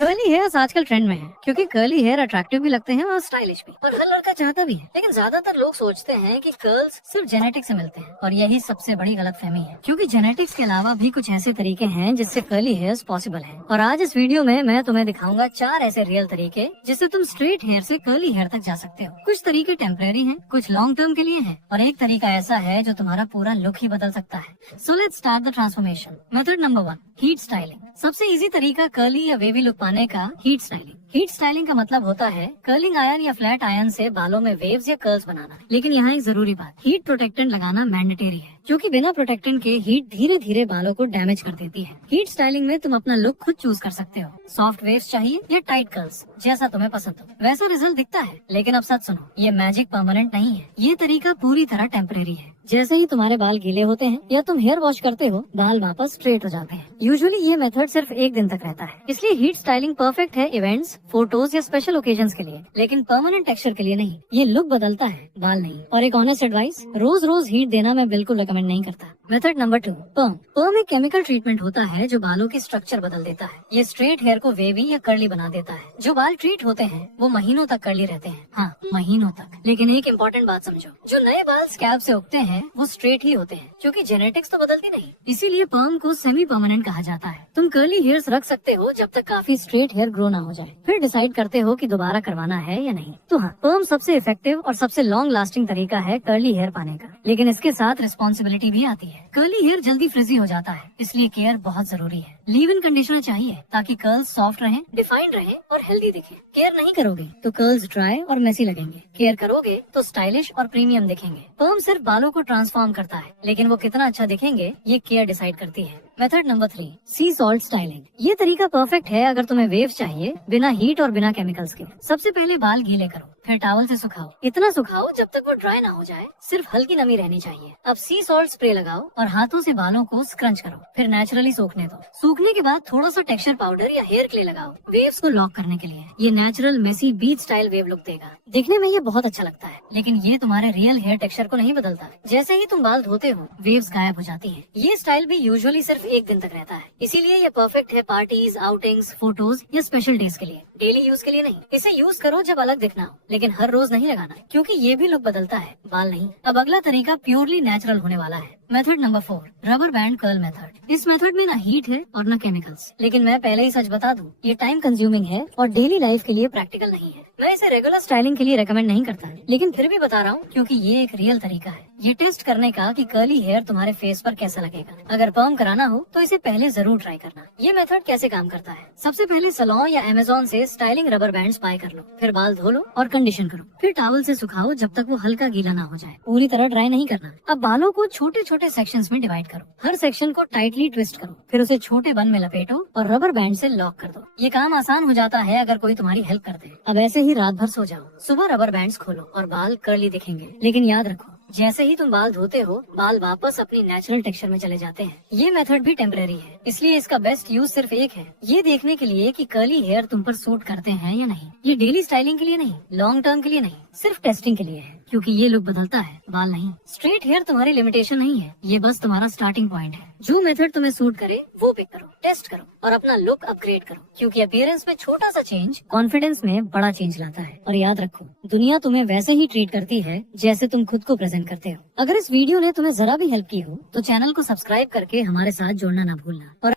Curly hairs आजकल trend में है क्योंकि कर्ली हेयर अट्रैक्टिव भी लगते हैं और स्टाइलिश भी, और हर लड़का चाहता भी है। लेकिन ज्यादातर लोग सोचते हैं कि कर्ल्स सिर्फ जेनेटिक्स से मिलते हैं, और यही सबसे बड़ी गलतफहमी है, क्योंकि जेनेटिक्स के अलावा भी कुछ ऐसे तरीके हैं जिससे कर्ली हेयर्स पॉसिबल है। और आज इस वीडियो में मैं तुम्हें दिखाऊंगा 4 ऐसे रियल तरीके जिससे तुम स्ट्रेट हेयर से कर्ली हेयर तक जा सकते हो। कुछ तरीके टेम्परेरी हैं, कुछ लॉन्ग टर्म के लिए हैं, और एक तरीका ऐसा है जो तुम्हारा पूरा लुक ही बदल सकता है। So let's start the transformation. Method number 1, heat styling. सबसे इजी तरीका कर्ली या वेवी लुक पाने का हीट स्टाइलिंग। हीट स्टाइलिंग का मतलब होता है कर्लिंग आयरन या फ्लैट आयरन से बालों में वेव्स या कर्ल्स बनाना। लेकिन यहाँ एक जरूरी बात, हीट प्रोटेक्टेंट लगाना मैंडेटरी है, क्योंकि बिना प्रोटेक्टेंट के हीट धीरे धीरे बालों को डैमेज कर देती है। हीट स्टाइलिंग में तुम अपना लुक खुद चूज कर सकते हो, सॉफ्ट वेव्स चाहिए या टाइट कर्ल्स, जैसा तुम्हें पसंद हो वैसा रिजल्ट दिखता है। लेकिन अब सच सुनो, ये मैजिक परमानेंट नहीं है, ये तरीका पूरी तरह टेम्परेरी है। जैसे ही तुम्हारे बाल गीले होते हैं या तुम हेयर वॉश करते हो, बाल वापस स्ट्रेट हो जाते हैं। यूजुअली ये मेथड सिर्फ एक दिन तक रहता है, इसलिए हीट स्टाइलिंग परफेक्ट है इवेंट्स, फोटोज या स्पेशल ओकेजन्स के लिए, लेकिन परमानेंट टेक्सचर के लिए नहीं। ये लुक बदलता है, बाल नहीं। और एक ऑनेस्ट एडवाइस, रोज रोज हीट देना मैं बिल्कुल रिकमेंड नहीं करता। Method number 2, पर्म। पर्म एक केमिकल ट्रीटमेंट होता है जो बालों की स्ट्रक्चर बदल देता है। ये स्ट्रेट हेयर को वेवी या कर्ली बना देता है। जो बाल ट्रीट होते हैं वो महीनों तक कर्ली रहते हैं, हाँ महीनों तक। लेकिन एक इम्पोर्टेंट बात समझो, जो नए बाल स्कैल्प से उगते हैं वो स्ट्रेट ही होते हैं, क्योंकि जेनेटिक्स तो बदलती नहीं। इसीलिए पर्म को सेमी परमानेंट कहा जाता है। तुम कर्ली हेयर्स रख सकते हो जब तक काफी स्ट्रेट हेयर ग्रो ना हो जाए, फिर डिसाइड करते हो कि दोबारा करवाना है या नहीं। तो हाँ, पर्म सबसे इफेक्टिव और सबसे लॉन्ग लास्टिंग तरीका है कर्ली हेयर पाने का, लेकिन इसके साथ रिस्पॉन्सिबिलिटी भी आती है। कर्ली हेयर जल्दी फ्रिजी हो जाता है, इसलिए केयर बहुत जरूरी है। लीव इन कंडीशनर चाहिए ताकि कर्ल्स सॉफ्ट रहें, डिफाइंड रहें और हेल्दी दिखे। केयर नहीं करोगे तो कर्ल्स ड्राई और मेसी लगेंगे, केयर करोगे तो स्टाइलिश और प्रीमियम दिखेंगे। पर्म सिर्फ बालों को ट्रांसफॉर्म करता है, लेकिन वो कितना अच्छा दिखेंगे ये केयर डिसाइड करती है। मेथड नंबर 3, सी सॉल्ट स्टाइलिंग। ये तरीका परफेक्ट है अगर तुम्हें वेव चाहिए, बिना हीट और बिना केमिकल्स के। सबसे पहले बाल गीले करो, फिर टॉवल से सुखाओ। इतना सुखाओ जब तक वो ड्राई ना हो जाए, सिर्फ हल्की नमी रहनी चाहिए। अब सी सॉल्ट स्प्रे लगाओ और हाथों से बालों को स्क्रंच करो, फिर नेचुरली सूखने दो। सूखने के बाद थोड़ा सा टेक्सचर पाउडर या हेयर क्ले लगाओ वेव्स को लॉक करने के लिए। ये नेचुरल मेसी बीच स्टाइल वेव लुक देगा। दिखने में ये बहुत अच्छा लगता है, लेकिन ये तुम्हारे रियल हेयर टेक्सचर को नहीं बदलता। जैसे ही तुम बाल धोते हो वेव्स गायब हो जाती है। ये स्टाइल भी यूजुअली सिर्फ एक दिन तक रहता है, इसीलिए ये परफेक्ट है पार्टीज, आउटिंग्स, फोटोज या स्पेशल डेज के लिए। डेली यूज के लिए नहीं। इसे यूज करो जब अलग दिखना हो, लेकिन हर रोज नहीं लगाना, क्योंकि ये भी लुक बदलता है, बाल नहीं। अब अगला तरीका प्योरली नेचुरल होने वाला है। Method number 4, rubber band curl method. इस मेथड में ना हीट है और ना केमिकल्स, लेकिन मैं पहले ही सच बता दूं, ये टाइम कंज्यूमिंग है और डेली लाइफ के लिए प्रैक्टिकल नहीं है। मैं इसे रेगुलर स्टाइलिंग के लिए रेकमेंड नहीं करता, लेकिन फिर भी बता रहा हूँ क्योंकि ये एक रियल तरीका है, ये टेस्ट करने का कि कर्ली हेयर तुम्हारे फेस पर कैसा लगेगा। अगर पर्म कराना हो तो इसे पहले जरूर ट्राई करना। ये मेथड कैसे काम करता है, सबसे पहले सलोन या अमेज़न से स्टाइलिंग रबर बैंड्स बाय कर लो, फिर बाल धो लो और कंडीशन करो, फिर टॉवल से सुखाओ जब तक वो हल्का गीला ना हो जाए। पूरी तरह ड्राई नहीं करना। अब बालों को छोटे छोटे सेक्शंस में डिवाइड करो, हर सेक्शन को टाइटली ट्विस्ट करो, फिर उसे छोटे बन में लपेटो और रबर बैंड से लॉक कर दो। ये काम आसान हो जाता है अगर कोई तुम्हारी हेल्प कर दे। अब ऐसे ही रात भर सो जाओ, सुबह रबर बैंड्स खोलो और बाल कर्ली दिखेंगे। लेकिन याद रखो, जैसे ही तुम बाल धोते हो बाल वापस अपनी नेचुरल टेक्सचर में चले जाते हैं। ये मेथड भी टेम्परेरी है, इसलिए इसका बेस्ट यूज सिर्फ एक है, ये देखने के लिए कि कर्ली हेयर तुम पर सूट करते हैं या नहीं। ये डेली स्टाइलिंग के लिए नहीं, लॉन्ग टर्म के लिए नहीं, सिर्फ टेस्टिंग के लिए है, क्योंकि ये लुक बदलता है, बाल नहीं। स्ट्रेट हेयर तुम्हारी लिमिटेशन नहीं है, ये बस तुम्हारा स्टार्टिंग पॉइंट है। जो मेथड तुम्हें सूट करे वो पिक करो, टेस्ट करो और अपना लुक अपग्रेड करो, क्योंकि अपीयरेंस में छोटा सा चेंज कॉन्फिडेंस में बड़ा चेंज लाता है। और याद रखो, दुनिया तुम्हें वैसे ही ट्रीट करती है जैसे तुम खुद को प्रेजेंट करते हो। अगर इस वीडियो ने तुम्हें जरा भी हेल्प की हो तो चैनल को सब्सक्राइब करके हमारे साथ जुड़ना ना भूलना। और